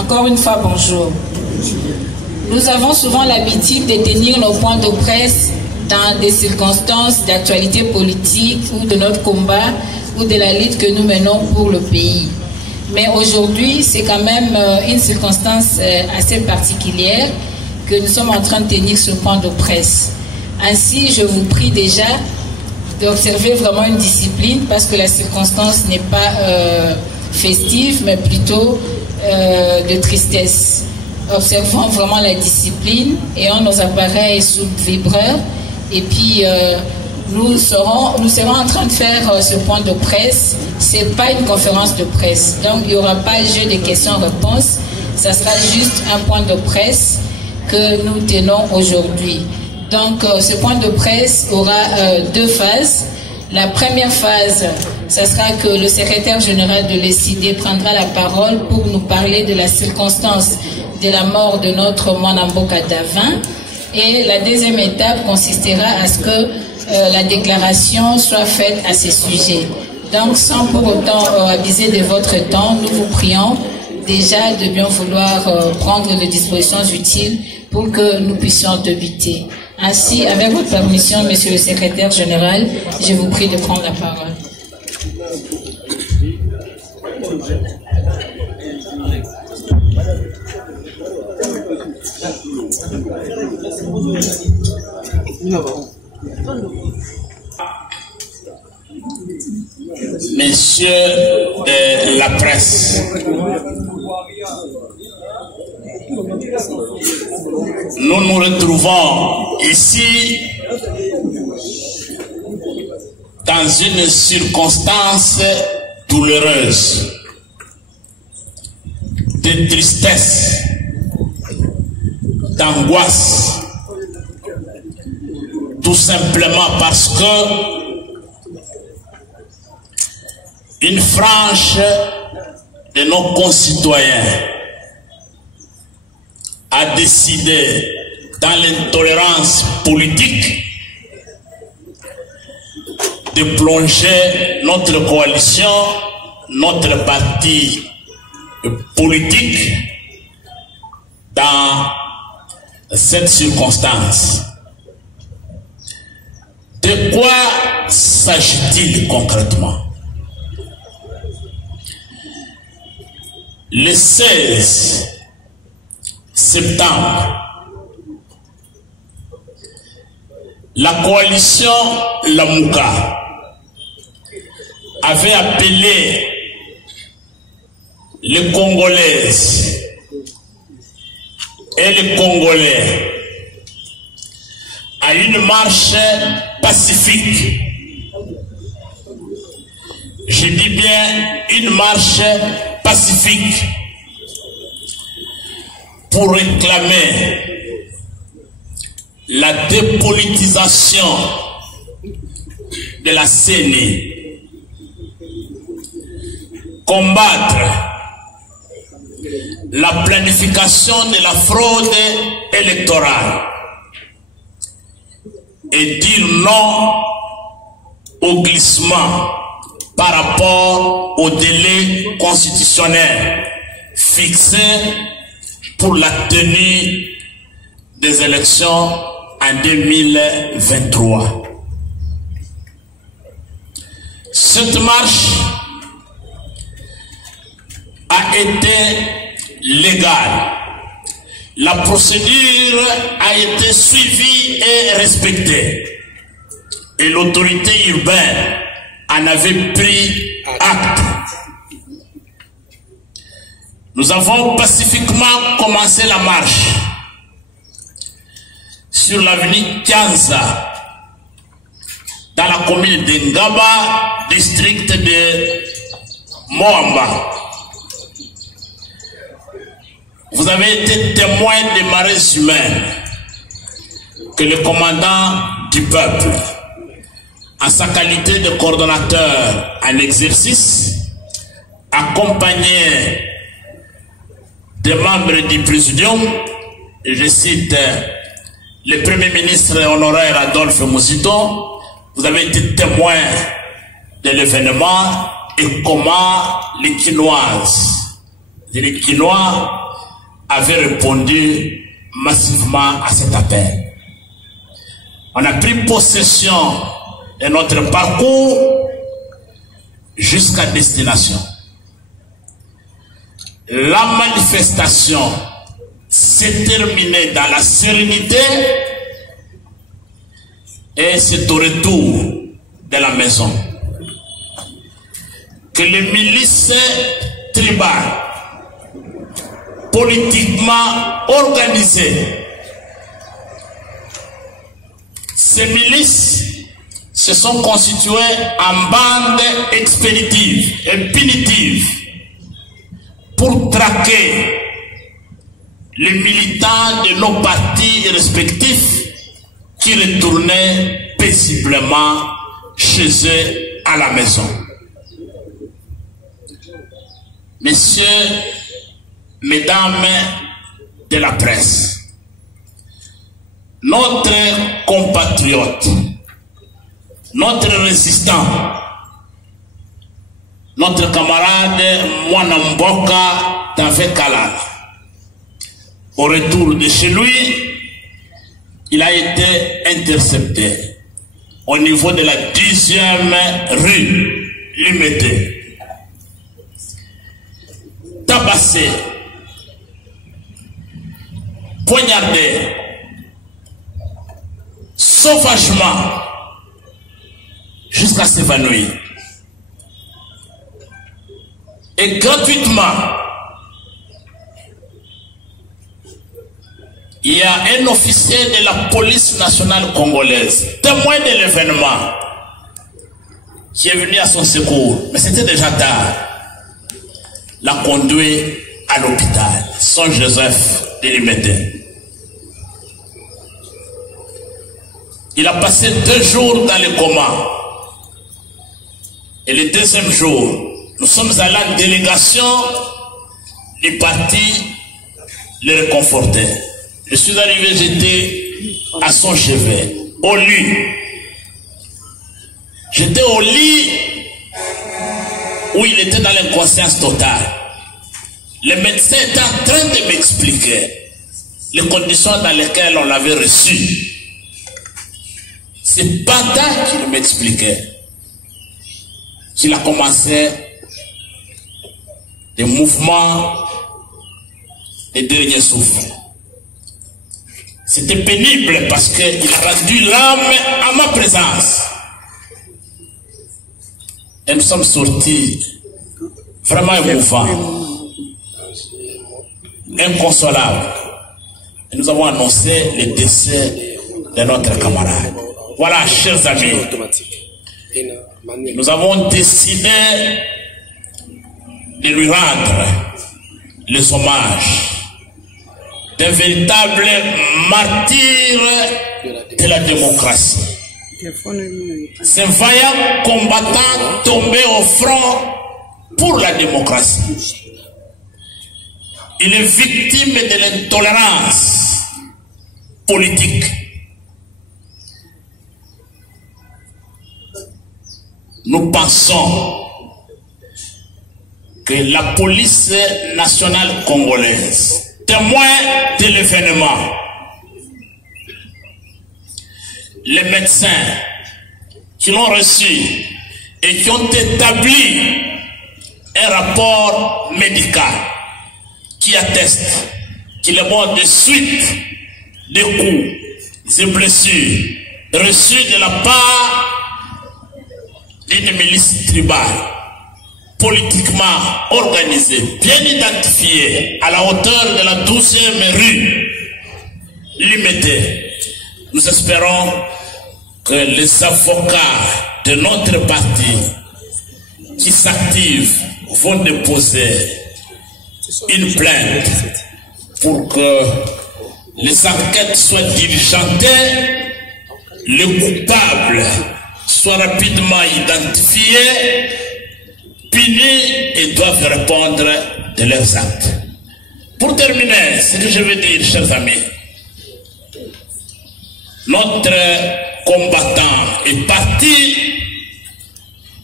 Encore une fois, bonjour. Nous avons souvent l'habitude de tenir nos points de presse dans des circonstances d'actualité politique ou de notre combat ou de la lutte que nous menons pour le pays. Mais aujourd'hui, c'est quand même une circonstance assez particulière que nous sommes en train de tenir ce point de presse. Ainsi, je vous prie déjà d'observer vraiment une discipline parce que la circonstance n'est pas festive, mais plutôt de tristesse. Observons vraiment la discipline, ayons nos appareils sous vibreur et puis nous serons en train de faire ce point de presse. Ce n'est pas une conférence de presse, donc il n'y aura pas jeu de questions-réponses, ça sera juste un point de presse que nous tenons aujourd'hui. Donc ce point de presse aura deux phases. La première phase, ce sera que le secrétaire général de l'ECID prendra la parole pour nous parler de la circonstance de la mort de notre Mwanamboka Davin. Et la deuxième étape consistera à ce que la déclaration soit faite à ce sujet. Donc, sans pour autant abuser de votre temps, nous vous prions déjà de bien vouloir prendre les dispositions utiles pour que nous puissions débuter. Ainsi, avec votre permission, Monsieur le Secrétaire Général, je vous prie de prendre la parole. Messieurs de la presse, nous nous retrouvons ici dans une circonstance douloureuse, de tristesse, d'angoisse, tout simplement parce que une frange de nos concitoyens a décidé, dans l'intolérance politique, de plonger notre coalition, notre parti politique dans cette circonstance. De quoi s'agit-il concrètement? Le 16 septembre, la coalition Lamuka avait appelé les Congolaises et les Congolais à une marche pacifique. Je dis bien une marche pacifique pour réclamer la dépolitisation de la CENI, combattre la planification de la fraude électorale et dire non au glissement par rapport au délai constitutionnel fixé pour la tenue des élections en 2023. Cette marche a été légale. La procédure a été suivie et respectée. Et l'autorité urbaine en avait pris acte. Nous avons pacifiquement commencé la marche sur l'avenue Kianza, dans la commune de Ngaba, district de Moamba. Vous avez été témoin des marées humaines que le commandant du peuple, en sa qualité de coordonnateur en exercice, accompagné des membres du présidium, et je cite le Premier ministre honoraire Adolphe Moussito, vous avez été témoin de l'événement et comment les Quinoises et les Quinois avait répondu massivement à cet appel. On a pris possession de notre parcours jusqu'à destination. La manifestation s'est terminée dans la sérénité et c'est au retour de la maison que les milices tribales politiquement organisées, ces milices se sont constituées en bandes expéditives et punitives pour traquer les militants de nos partis respectifs qui retournaient paisiblement chez eux à la maison. Messieurs, mesdames de la presse, notre compatriote, notre résistant, notre camarade Mwana Mboka Davé Kalala, au retour de chez lui, il a été intercepté au niveau de la 10e rue Limité, tabassé, poignardé, sauvagement, jusqu'à s'évanouir. Et gratuitement, il y a un officier de la police nationale congolaise, témoin de l'événement, qui est venu à son secours, mais c'était déjà tard, l'a conduit à l'hôpital Saint-Joseph de Limité. Il a passé 2 jours dans le coma. Et le 2e jour, nous sommes allés en délégation du parti le réconforter. Je suis arrivé, j'étais à son chevet, au lit. J'étais au lit où il était dans l'inconscience totale. Le médecin était en train de m'expliquer les conditions dans lesquelles on l'avait reçu. C'est pendant qu'il m'expliquait qu'il a commencé des mouvements des derniers souffles. C'était pénible parce qu'il a rendu l'âme à ma présence. Et nous sommes sortis vraiment émouvants, inconsolables. Et nous avons annoncé le décès de notre camarade. Voilà, chers amis, nous avons décidé de lui rendre les hommages d'un véritable martyr de la démocratie. C'est un vaillant combattant tombé au front pour la démocratie. Il est victime de l'intolérance politique. Nous pensons que la police nationale congolaise, témoin de l'événement, les médecins qui l'ont reçu et qui ont établi un rapport médical qui atteste qu'il est mort de suite des coups et blessures reçus de la part d'une milice tribale politiquement organisée, bien identifiée à la hauteur de la 12e rue Limité. Nous espérons que les avocats de notre parti qui s'activent vont déposer une plainte pour que les enquêtes soient diligentées, les coupables soient rapidement identifiés, punis et doivent répondre de leurs actes. Pour terminer, ce que je veux dire, chers amis, notre combattant est parti,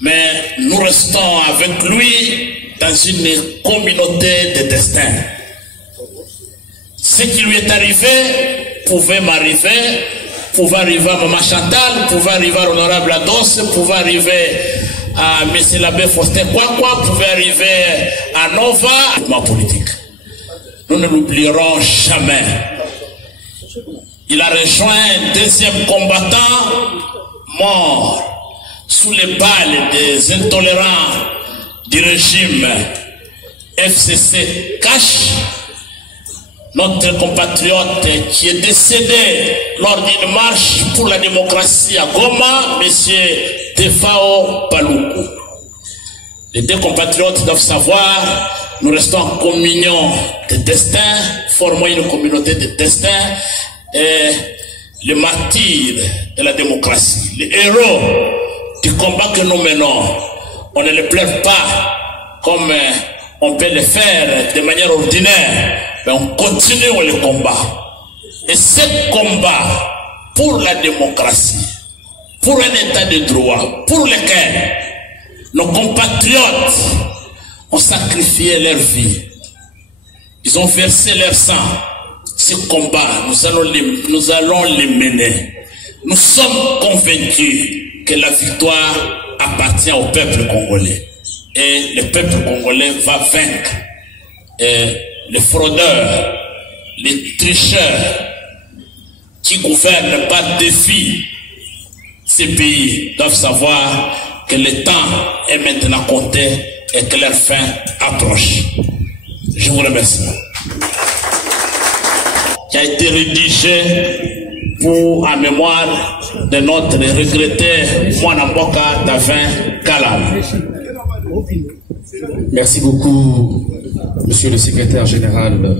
mais nous restons avec lui dans une communauté de destin. Ce qui lui est arrivé pouvait m'arriver, pouvait arriver à Maman Chantal, pouvait arriver à l'honorable Ados, pouvait arriver à M. l'abbé Faustin Kwakwa, pouvait arriver à Nova, ma politique. Nous ne l'oublierons jamais. Il a rejoint un deuxième combattant mort sous les balles des intolérants du régime FCC Cash, notre compatriote qui est décédé lors d'une marche pour la démocratie à Goma, M. Tefao Paloukou. Les deux compatriotes doivent savoir, nous restons en communion de destin, formons une communauté de destin, et les martyrs de la démocratie, les héros du combat que nous menons, on ne les pleure pas comme on peut le faire de manière ordinaire, mais on continue le combat. Et ce combat pour la démocratie, pour un état de droit, pour lequel nos compatriotes ont sacrifié leur vie, ils ont versé leur sang. Ce combat, nous allons les mener. Nous sommes convaincus que la victoire appartient au peuple congolais. Et le peuple congolais va vaincre. Et les fraudeurs, les tricheurs qui gouvernent par défi ces pays doivent savoir que le temps est maintenant compté et que leur fin approche. Je vous remercie. Qui a été rédigé pour en mémoire de notre regretté Mwanamboka Davin Kalala. Merci beaucoup, Monsieur le Secrétaire Général.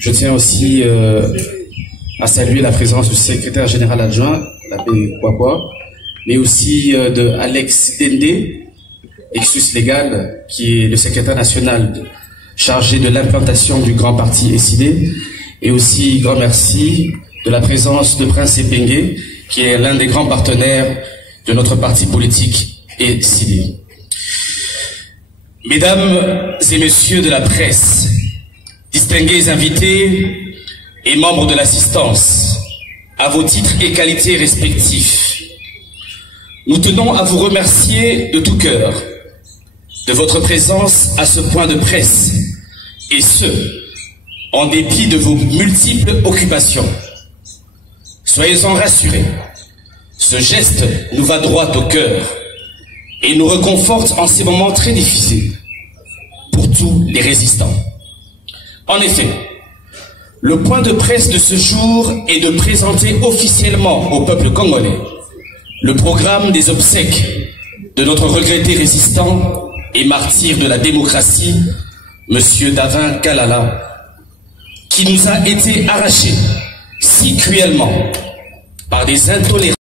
Je tiens aussi à saluer la présence du Secrétaire Général adjoint, l'abbé Kwakwa, mais aussi de Alex Dende, Exus Légal, qui est le Secrétaire National chargé de l'implantation du Grand Parti SID, et aussi grand merci de la présence de Prince Epengue, qui est l'un des grands partenaires de notre parti politique SID. Mesdames et messieurs de la presse, distingués invités et membres de l'assistance, à vos titres et qualités respectifs, nous tenons à vous remercier de tout cœur de votre présence à ce point de presse, et ce, en dépit de vos multiples occupations. Soyez-en rassurés, ce geste nous va droit au cœur et nous réconforte en ces moments très difficiles pour tous les résistants. En effet, le point de presse de ce jour est de présenter officiellement au peuple congolais le programme des obsèques de notre regretté résistant et martyr de la démocratie, M. Davin Kalala, qui nous a été arraché si cruellement par des intolérants.